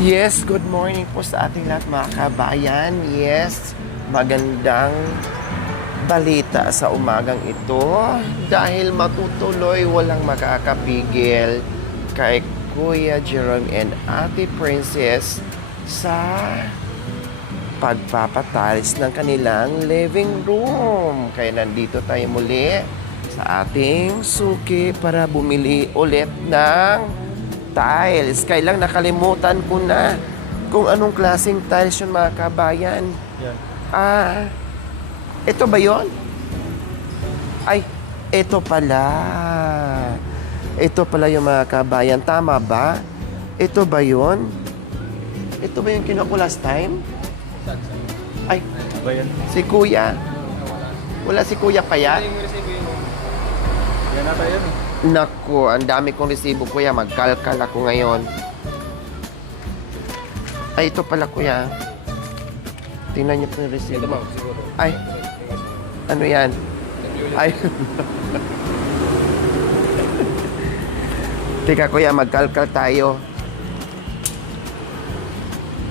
Yes, good morning po sa ating lahat mga kabayan. Yes, magandang balita sa umagang ito dahil matutuloy walang makakapigil kay Kuya Jerome and Ate Princess sa pagpapatalis ng kanilang living room. Kaya nandito tayo muli sa ating suki para bumili ulit ng tiles. Kailang nakalimutan ko na kung anong klaseng tiles yun mga kabayan. Yan. Ito ba yon? Ay, ito pala. Ito pala yung mga kabayan. Tama ba? Ito ba yon? Ito ba yung kinuha ko last time? Ay, Ba yan? si Kuya. Wala si Kuya Payat? Yan ata yan eh. Naku, ang dami kong resibo, Kuya. Magkalkal ako ngayon. Ay, ito pala, Kuya. Tingnan niyo po yung resibo. Ito ba? Siguro. Ay, ano yan? Ay. Teka, Kuya, magkalkal tayo.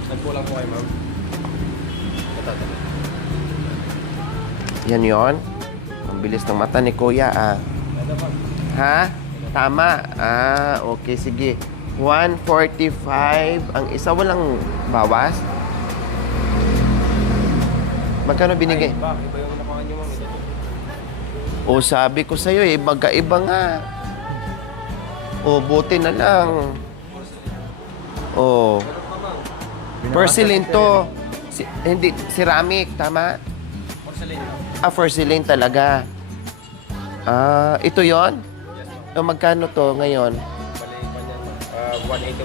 Nagkulang po kayo, ma'am. Ito. Yan yon. Ang bilis ng mata ni Kuya, ah. Ito, ma'am. Ha? Tama. Okay, sige. 145. Ang isa walang bawas? Magkano binigay? Ay, iba yung nakuha niyo, ma'am. O, sabi ko sa'yo eh, magkaiba nga. O, buti na lang. O, porcelain to. Hindi, ceramic, tama? Porcelain. Porcelain talaga. Ito yon? O, magkano to ngayon? Bali pa niyan,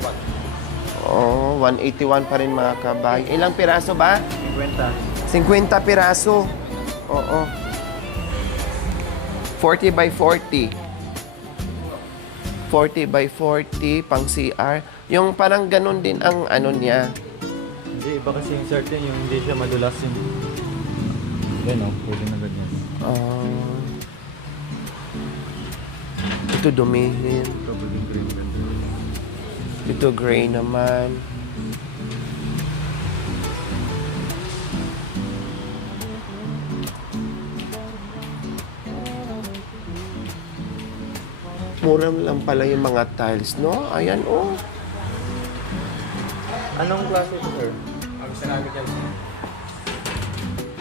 181. Oh, 181 pa rin mga kabay. Ilang piraso ba? 50. 50 piraso. Oo. 40 by 40. 40 by 40 pang CR. Yung parang ganun din ang ano niya. Hindi, iba kasi yung certain yung hindi siya madulas yung... Yan o, pwede na ganyan. Ito dumihin. Ito, pwedeng green ganda. Ito gray naman. Mura lang pala yung mga tiles, no? Ayan, oh. Anong klase ito, sir? Ang ceramic yan, sir.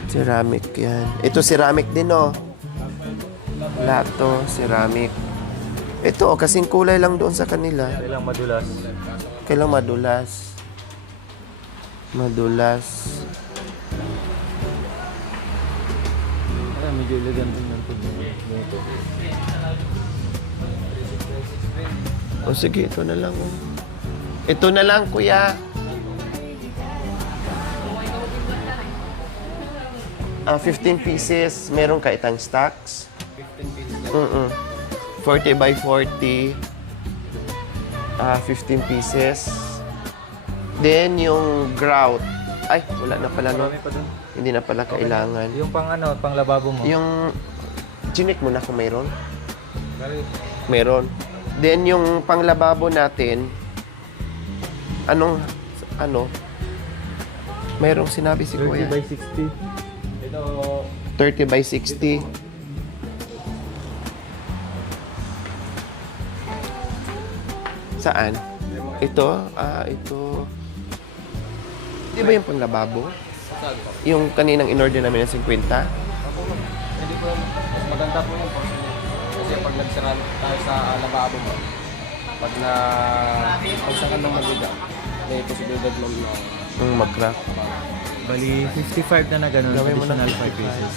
Ceramic yan. Ito ceramic din, oh. Lahat to, ceramic. Ito, kasing kulay lang doon sa kanila. Kailang madulas. Kailang madulas. Madulas. Ay, medyo elegant din yung ito. O sige, ito na lang, oh. Ito na lang, kuya. 15 pieces. Meron ka itang stocks? 15 pieces. 40 by 40. 15 pieces. Then, yung grout. Ay, wala na pala, no? Marami pa dun. Hindi na pala kailangan. Yung pang ano, pang lababo mo. Yung, chinik mo na kung mayroon? Meron. Meron. Then, yung panglababo natin, ano, mayroong sinabi si 30 Kuya. by 60. Ito, 30 by 60. Saan? Ito? Ito. Di ba yung panglababo? saan po? Yung kaninang in-order namin ng 50? Ako, hindi po, mas maganda po yung porcelain. Kasi pag nagsara tayo sa lababo mo, pag na pagsakan ng maluga, may posibilidad mo Mag-crack. Bali, 55 na ganun, Gawin mo na additional 5 pieces.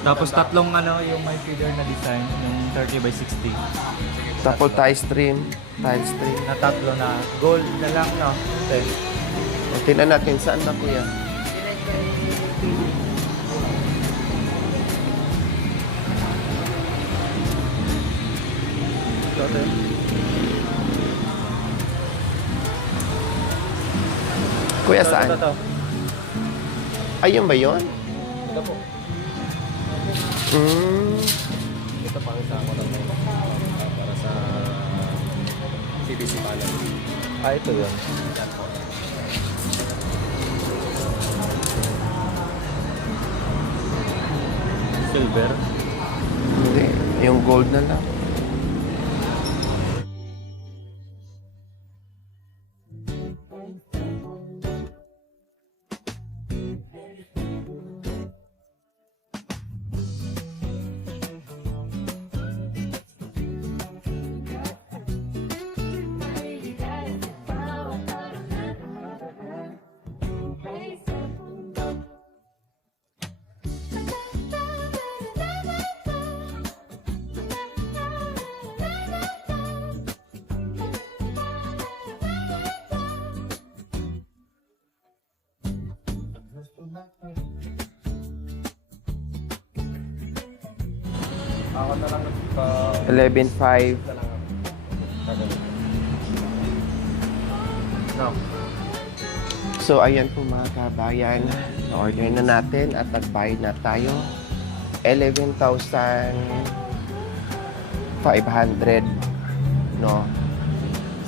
Tapos tatlong ano, yung may figure na design, yung 30 by 60. Tapos tile stream. Tile stream. Na tatlo na gold na lang, no? Okay. Tingnan natin saan ba, Kuya? Kuya, saan? Ito. Ayun ba yun? Ito po. Ito pang isa ko lang para sa PVC panel. Ah, ito yun. Yan po. silver? Hindi, yung gold na lang. Ako na lang 11.5. na lang. No. So, ayan po mga kabayan. Na-order na natin at nagbayad na tayo. 11,500. No?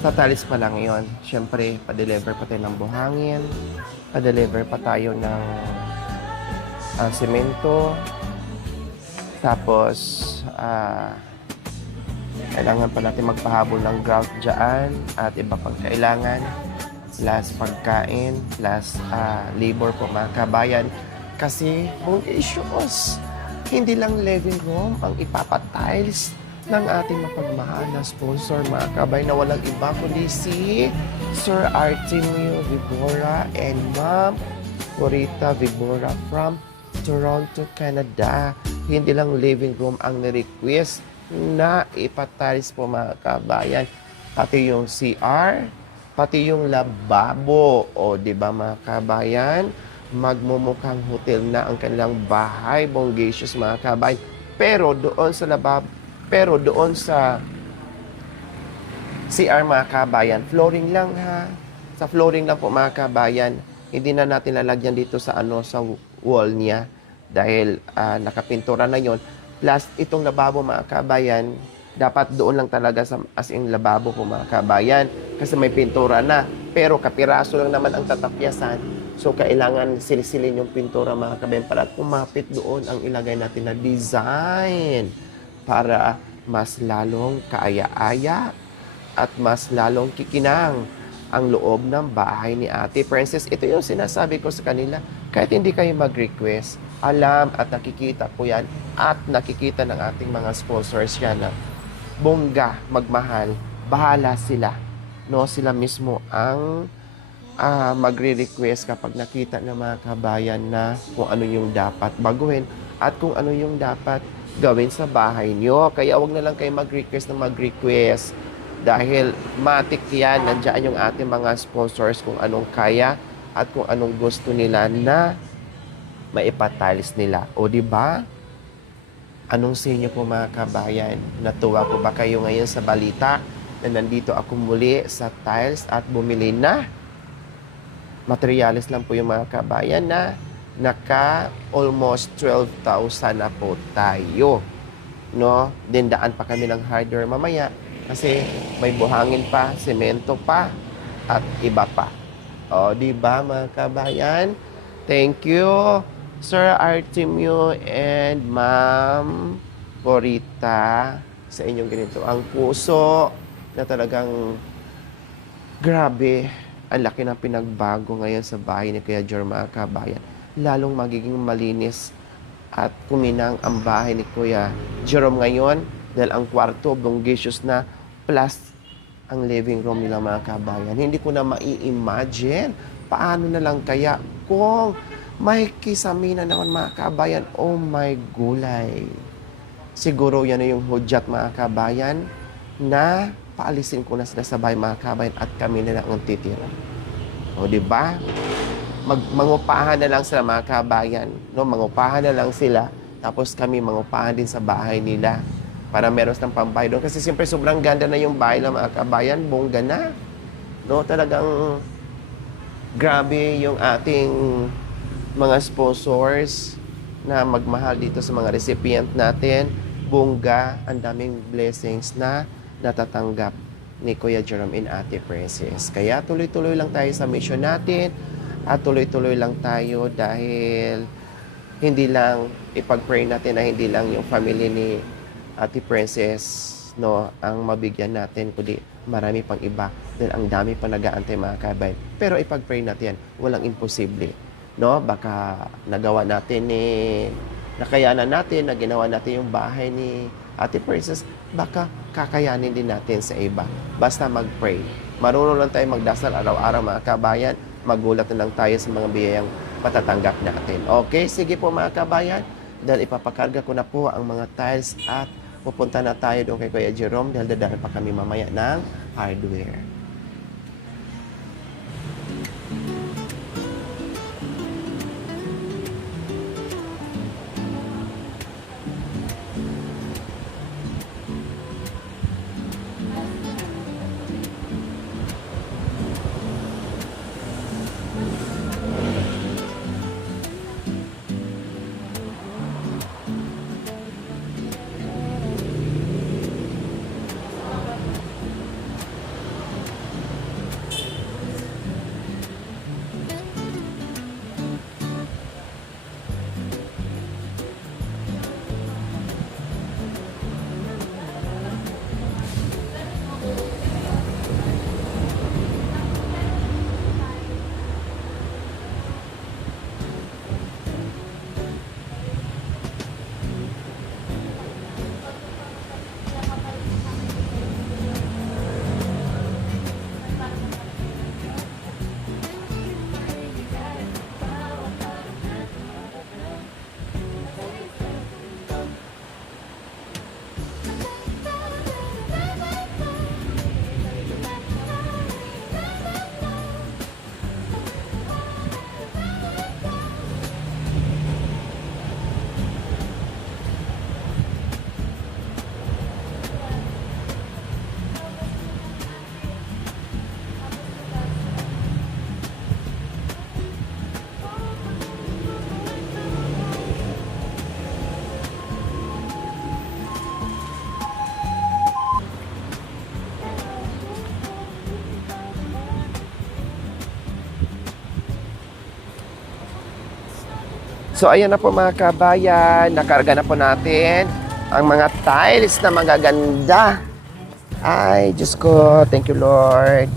Sa talis pa lang yon. Siyempre, pa-deliver pa tayo ng buhangin. Pa-deliver pa tayo ng semento. Tapos, kailangan pa natin magpahabol ng grout dyan at iba pang kailangan. Plus pagkain, plus labor po mga kabayan. Kasi, kung issues, hindi lang living room ang ipapatiles ng ating mapagmahal na sponsor mga kabayan na walang iba kundi si Sir Artemio Vibora and Ma'am Corita Vibora from Toronto, Canada. Hindi lang living room ang ni-request na ipatiles po mga kabayan. Pati yung CR, pati yung lababo. O, di ba mga kabayan? Magmumukhang hotel na ang kanilang bahay, bonggacious mga kabayan. Pero doon sa lababo, pero doon sa CR mga kabayan, flooring lang ha. Sa flooring lang po mga kabayan. Hindi na natin lalagyan dito sa sa wall niya dahil nakapintura na yon. Plus itong lababo mga kabayan, dapat doon lang talaga sa as in lababo po mga kabayan kasi may pintura na. Pero kapiraso lang naman ang tatapyasan. So kailangan silisilin yung pintura mga kabayan para kumapit doon ang ilagay natin na design para mas lalong kaaya-aya at mas lalong kikinang ang loob ng bahay ni Ate Princess. Ito yung sinasabi ko sa kanila. Kahit hindi kayo mag-request, alam at nakikita ko yan at nakikita ng ating mga sponsors yan na bongga, magmahal, bahala sila. No, sila mismo ang magre-request kapag nakita ng mga kabayan na kung ano yung dapat baguhin at kung ano yung dapat gawin sa bahay nyo. Kaya wag na lang kayo mag-request na mag-request dahil matik yan, nandiyan yung ating mga sponsors kung anong kaya at kung anong gusto nila na maipatiles nila. O di ba? Anong sa inyo po mga kabayan? Natuwa po ba kayo ngayon sa balita na nandito ako muli sa tiles at bumili na? Materials lang po yung mga kabayan na naka almost 12,000 na po tayo. No? Dindaan pa kami ng hardware mamaya kasi may buhangin pa, semento pa, at iba pa. O, di ba mga kabayan? Thank you, Sir Artemio and Ma'am Corita sa inyong ganito. Ang puso na talagang grabe, ang laki ng pinagbago ngayon sa bahay ni Kuya Jor mga kabayan. Lalong magiging malinis at kuminang ang bahay ni Kuya Jerome ngayon dahil ang kwarto, bonggacious na, plus ang living room nila mga kabayan. Hindi ko na mai-imagine paano na lang kaya kung may kisame na naman mga kabayan. Oh my gulay. Siguro yan na yung hudyat mga kabayan na paalisin ko na sila sa bahay mga kabayan at kami na lang ang titira. O di ba? Mangupahan na lang sila mga kabayan. No? Mangupahan na lang sila. Tapos kami mangupahan din sa bahay nila para meron ng pambayad doon. Kasi siyempre sobrang ganda na yung bahay ng mga kabayan. Bongga na. No? Talagang grabe yung ating mga sponsors na magmahal dito sa mga recipient natin. Bongga, ang daming blessings na natatanggap ni Kuya Jerome and Ate Princess. Kaya tuloy-tuloy lang tayo sa mission natin. At tuloy-tuloy lang tayo dahil hindi lang ipag-pray natin na hindi lang yung family ni Ate Princess no ang mabigyan natin, kundi marami pang iba dahil ang dami pa nag-aantay mga kabayan. Pero ipag-pray natin, walang imposible. No? Baka nagawa natin nakayanan natin, na ginawa natin yung bahay ni Ate Princess, baka kakayanin din natin sa iba. Basta mag-pray. Marunong lang tayo magdasal araw-araw mga kabayan, magulat na lang tayo sa mga biyayang matatanggap natin. Okay, sige po mga kabayan, dahil ipapakarga ko na po ang mga tiles at pupunta na tayo doon kay Kuya Jerome dahil dadaan pa kami mamaya ng hardware. So ayan na po mga kabayan, nakarga na po natin ang mga tiles na magaganda. Ay, Diyos ko, thank you Lord.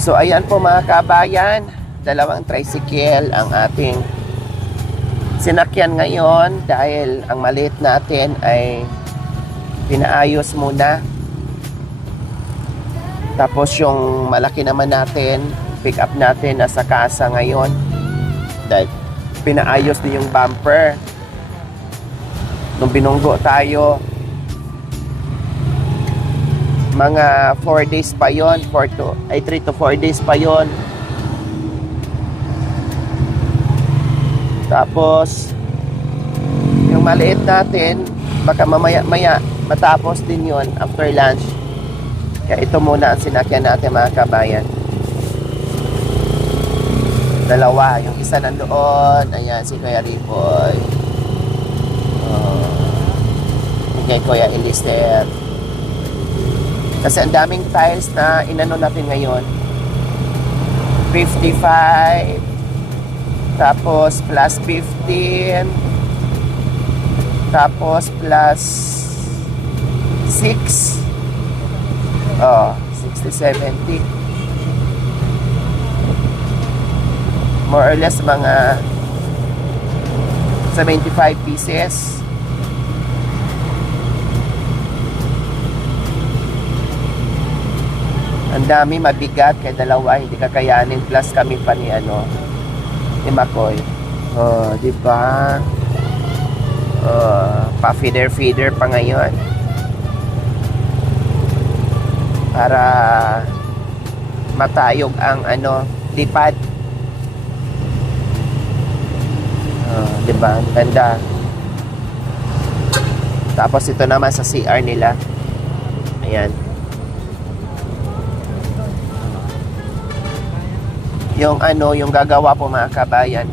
So ayan po mga kabayan, dalawang tricycle ang ating sinakyan ngayon dahil ang maliit natin ay pinaayos muna. Tapos yung malaki naman natin, pick up natin nasa kasa ngayon. Dahil pinaayos din yung bumper. Nung binunggo tayo, mga 4 days pa yon, 3 to 4 days pa yon. Tapos yung maliit natin, baka mamaya-maya matapos din yon after lunch. Kaya ito muna ang sinakyan natin mga kabayan. Dalawa, yung isa nandoon, ayan si Kuya Ripoy. Kay Kuya Elister. Kasi ang daming tiles na inano natin ngayon. 55, tapos plus 15, tapos plus 6, 60, 70. More or less mga 75 pieces. Ang dami, mabigat, kaya dalawa hindi kakayanin, plus kami pa ni ni Makoy. Di ba? Pa-feeder pa ngayon. Para matayog ang lipad. Diba? Ang ganda. Tapos ito naman sa CR nila. Ayan. Yung gagawa po mga kabayan,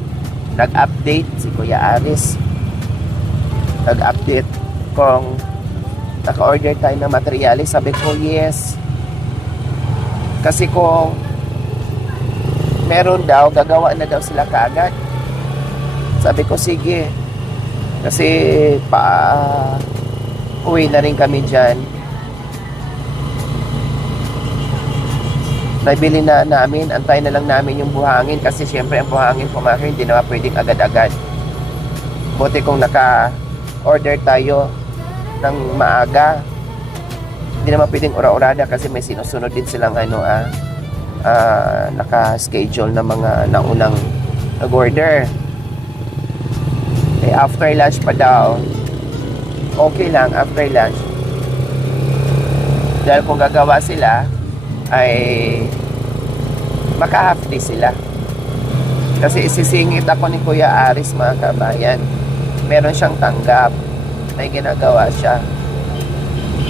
nag-update si Kuya Aris. Nag-update kung naka-order tayo ng materyales. Sabi ko, yes. Kasi kung meron daw, gagawa na daw sila kaagad. Sabi ko, sige. Kasi uwi na rin kami dyan. Nabili na namin, antay na lang namin yung buhangin kasi syempre ang buhangin pumakit, hindi naman pwedeng agad-agad. Buti kung naka-order tayo ng maaga, hindi naman pwedeng ura-urada kasi may sinusunod din silang naka-schedule na mga naunang nag-order. After lunch pa daw, okay lang after lunch. Dahil kung gagawa sila, ay maka-half day sila. Kasi isisingit ako ni Kuya Aris, mga kabayan. Meron siyang tanggap. May ginagawa siya.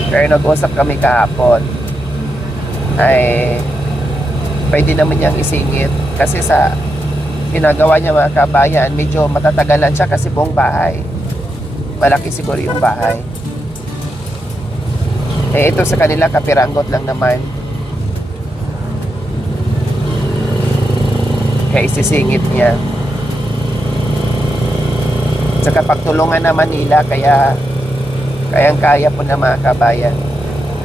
Pero nag-usap kami kahapon. Ay pwede naman niyang isingit. Kasi sa ginagawa niya, mga kabayan, medyo matatagalan siya kasi buong bahay. Malaki siguro yung bahay. Ito sa kanila kapiranggot lang naman. Kaya isisingit niya. Saka pagtulungan naman nila, kayang-kaya po na mga kabayan.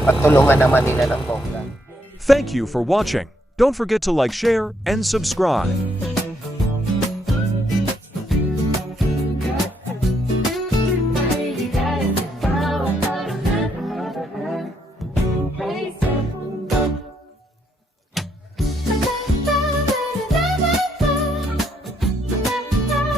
Pagtulungan naman nila ng bongga. Thank you for watching. Don't forget to like, share, and subscribe.